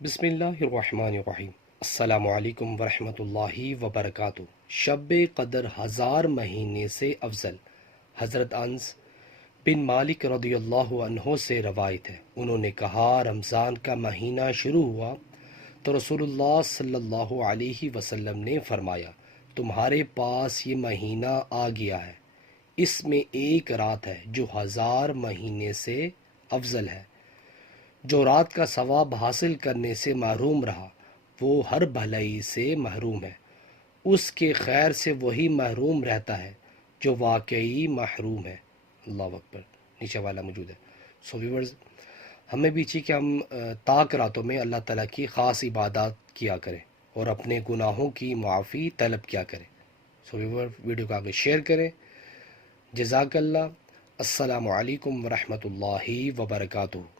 بسم اللہ الرحمن الرحیم۔ السلام علیکم ورحمۃ اللہ وبرکاتہ۔ شب قدر 1000 مہینے سے افضل۔ حضرت انس بن مالک رضی اللہ عنہ سے روایت ہے، انہوں نے کہا رمضان کا مہینہ شروع ہوا تو رسول اللہ صلی اللہ علیہ وسلم نے فرمایا تمہارے پاس یہ مہینہ آ گیا ہے، اس میں ایک رات ہے جو 1000 مہینے سے افضل ہے۔ جو رات کا ثواب حاصل کرنے سے محروم رہا وہ ہر بھلائی سے محروم ہے، اس کے خیر سے وہی محروم رہتا ہے جو واقعی محروم ہے۔ اللہ اکبر۔ نیچے والا موجود ہے۔ سو ویورز، ہمیں بھی چاہیے کہ ہم طاق راتوں میں اللہ تعالیٰ کی خاص عبادات کیا کریں اور اپنے گناہوں کی معافی طلب کیا کریں۔ سو ویور، ویڈیو کو آگے شیئر کریں۔ جزاک اللہ۔ السلام علیکم ورحمۃ اللہ وبرکاتہ۔